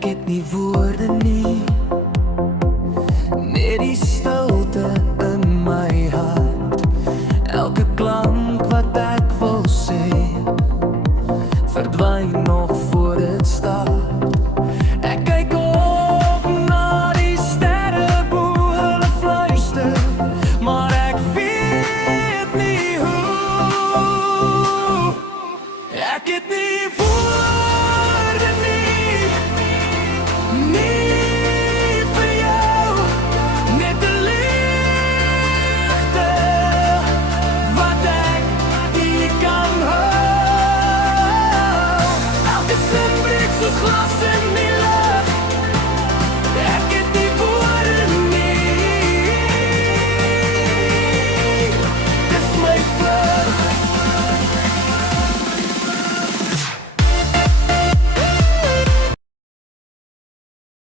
Ek het nie woorde nie, net die stilte in my hart. Elke klank wat ek wil sê, verdwyn nog voor dit start. Ek kyk op na die sterre bo hulle fluister, maar ek weet nie hoe. Ek het nie